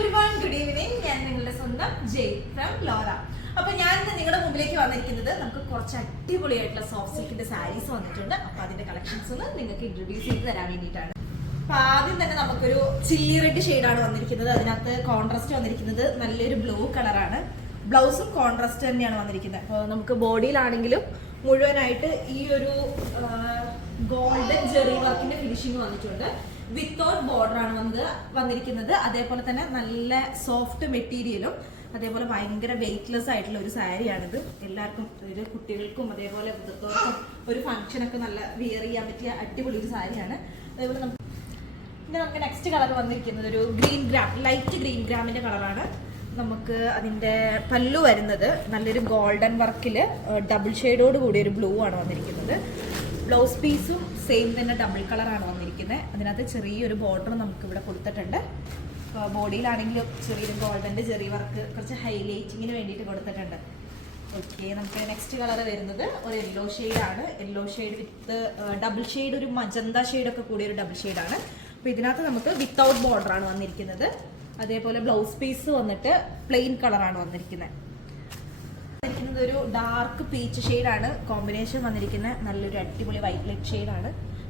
everyone, good evening. ഞാൻ നിങ്ങളുടെ സ്വന്തം ജയ് ഫ്രം ലോറ. അപ്പോൾ ഞാൻ നിങ്ങളുടെ മുമ്പിലേക്ക് വന്നിരിക്കുന്നത് നമുക്ക് കുറച്ച് അടിപൊളിയായിട്ടുള്ള സോഫ്റ്റ് സിൽക്കിന്റെ സാരീസ് വന്നിട്ടുണ്ട്. അപ്പോൾ അതിന്റെ കളക്ഷൻസ് ഒന്ന് നിങ്ങൾക്ക് ഇൻട്രൊഡ്യൂസ് ചെയ്ത് തരാൻ വേണ്ടിയിട്ടാണ്. അപ്പോൾ ആദ്യം തന്നെ നമുക്കൊരു ചില്ലി റെഡ് ഷെയ്ഡാണ് വന്നിരിക്കുന്നത്. അതിനകത്ത് കോൺട്രാസ്റ്റ് വന്നിരിക്കുന്നത് നല്ലൊരു ബ്ലൂ കളറാണ്. ബ്ലൗസും കോൺട്രാസ്റ്റ് തന്നെയാണ് വന്നിരിക്കുന്നത്. അപ്പോൾ നമുക്ക് ബോഡിയിലാണെങ്കിലും മുഴുവനായിട്ട് ഈ ഒരു ഗോൾഡൻ ജെറി വർക്കിന്റെ ഫിനിഷിംഗ് വന്നിട്ടുണ്ട്. വിത്തൗട്ട് ബോർഡർ ആണ് വന്നിരിക്കുന്നത്. അതേപോലെ തന്നെ നല്ല സോഫ്റ്റ് മെറ്റീരിയലും അതേപോലെ ഭയങ്കര വെയിറ്റ്ലെസ് ആയിട്ടുള്ള ഒരു സാരിയാണിത്. എല്ലാവർക്കും ഒരു കുട്ടികൾക്കും അതേപോലെ വൃദ്ധർക്കും ഒരു ഫംഗ്ഷനൊക്കെ നല്ല വിയർ ചെയ്യാൻ പറ്റിയ അടിപൊളി ഒരു സാരിയാണ്. അതേപോലെ നമുക്ക് നെക്സ്റ്റ് കളർ വന്നിരിക്കുന്നത് ഒരു ഗ്രീൻ ഗ്രാം, ലൈറ്റ് ഗ്രീൻ ഗ്രാമിന്റെ കളറാണ്. നമുക്ക് അതിന്റെ പല്ലു വരുന്നത് നല്ലൊരു ഗോൾഡൻ വർക്കില് ഡബിൾ ഷെയ്ഡോട് കൂടിയ ഒരു ബ്ലൂ ആണ് വന്നിരിക്കുന്നത്. ബ്ലൗസ് പീസും സെയിം തന്നെ ഡബിൾ കളറാണ് വന്നിരിക്കുന്നത്. അതിനകത്ത് ചെറിയൊരു ബോർഡർ നമുക്ക് ഇവിടെ കൊടുത്തിട്ടുണ്ട്. ബോഡിയിലാണെങ്കിലും ചെറിയൊരു ഗോൾഡൻ്റെ ചെറിയ വർക്ക് കുറച്ച് ഹൈലൈറ്റിങ്ങിന് വേണ്ടിയിട്ട് കൊടുത്തിട്ടുണ്ട്. ഓക്കെ, നമുക്ക് നെക്സ്റ്റ് കളർ വരുന്നത് ഒരു യെല്ലോ ഷെയ്ഡാണ്. Yellow shade with double shade, ഒരു മജന്ത ഷെയ്ഡൊക്കെ കൂടിയ ഒരു ഡബിൾ ഷെയ്ഡാണ്. അപ്പോൾ ഇതിനകത്ത് നമുക്ക് വിത്തൗട്ട് ബോർഡറാണ് വന്നിരിക്കുന്നത്. അതേപോലെ ബ്ലൗസ് പീസ് വന്നിട്ട് പ്ലെയിൻ കളറാണ് വന്നിരിക്കുന്നത്. ഒരു ഡാർക്ക് പീച്ച് ഷെയ്ഡാണ് കോമ്പിനേഷൻ വന്നിരിക്കുന്നത്. നല്ലൊരു അടിപൊളി വൈറ്റ്ലെറ്റ് ഷെയ്ഡാണ്.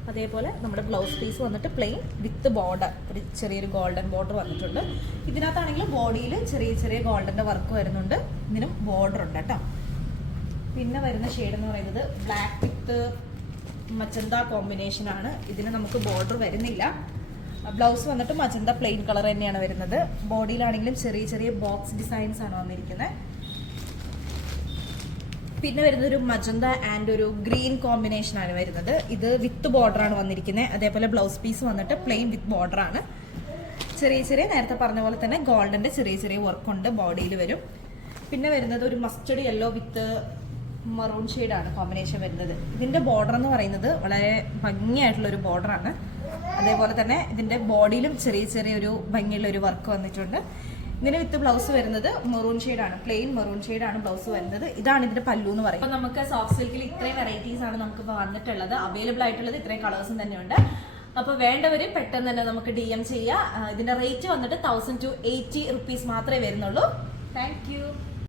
അതേപോലെ നമ്മുടെ ബ്ലൗസ് പീസ് വന്നിട്ട് പ്ലെയിൻ വിത്ത് ബോർഡർ, ഒരു ചെറിയൊരു ഗോൾഡൻ ബോർഡർ വന്നിട്ടുണ്ട്. ഇതിനകത്താണെങ്കിലും ബോഡിയിൽ ചെറിയ ചെറിയ ഗോൾഡൻ്റെ വർക്ക് വരുന്നുണ്ട്. ഇതിനും ബോർഡർ ഉണ്ട് കേട്ടോ. പിന്നെ വരുന്ന ഷെയ്ഡ് എന്ന് പറയുന്നത് ബ്ലാക്ക് വിത്ത് മജന്ത കോമ്പിനേഷനാണ്. ഇതിന് നമുക്ക് ബോർഡർ വരുന്നില്ല. ബ്ലൗസ് വന്നിട്ട് മജന്ത പ്ലെയിൻ കളർ തന്നെയാണ് വരുന്നത്. ബോഡിയിലാണെങ്കിലും ചെറിയ ചെറിയ ബോക്സ് ഡിസൈൻസ് ആണ് വന്നിരിക്കുന്നത്. പിന്നെ വരുന്നത് ഒരു മജന്ത ആൻഡ് ഒരു ഗ്രീൻ കോമ്പിനേഷൻ ആണ് വരുന്നത്. ഇത് വിത്ത് ബോർഡർ ആണ് വന്നിരിക്കുന്നത്. അതേപോലെ ബ്ലൗസ് പീസ് വന്നിട്ട് പ്ലെയിൻ വിത്ത് ബോർഡർ ആണ്. ചെറിയ ചെറിയ നേരത്തെ പറഞ്ഞ പോലെ തന്നെ ഗോൾഡന്റെ ചെറിയ ചെറിയ വർക്ക് ഉണ്ട് ബോഡിയിൽ വരും. പിന്നെ വരുന്നത് ഒരു മസ്റ്റർഡ് യെല്ലോ വിത്ത് മറൂൺ ഷെയ്ഡാണ് കോമ്പിനേഷൻ വരുന്നത്. ഇതിന്റെ ബോർഡർ എന്ന് പറയുന്നത് വളരെ ഭംഗിയായിട്ടുള്ള ഒരു ബോർഡർ ആണ്. അതേപോലെ തന്നെ ഇതിന്റെ ബോഡിയിലും ചെറിയ ചെറിയൊരു ഭംഗിയുള്ള ഒരു വർക്ക് വന്നിട്ടുണ്ട്. ഇതിന് വിത്ത് ബ്ലൗസ് വരുന്നത് മെറൂൺ ഷെയ്ഡാണ്, പ്ലെയിൻ മെറൂൺ ഷെയ്ഡാണ് ബ്ലൗസ് വരുന്നത്. ഇതാണ് ഇതിന്റെ പല്ലു എന്ന് പറയുന്നത്. അപ്പോൾ നമുക്ക് സോഫ്റ്റ് സിൽക്കിൽ ഇത്രയും വെറൈറ്റീസ് ആണ് നമുക്ക് ഇപ്പോൾ വന്നിട്ടുള്ളത്. അവൈലബിൾ ആയിട്ടുള്ളത് ഇത്രയും കളേഴ്സും തന്നെയുണ്ട്. അപ്പോൾ വേണ്ടവർ പെട്ടെന്ന് തന്നെ നമുക്ക് DM ചെയ്യുക. ഇതിന്റെ റേറ്റ് വന്നിട്ട് 1000 to 80 rupees മാത്രമേ വരുന്നുള്ളൂ. Thank you.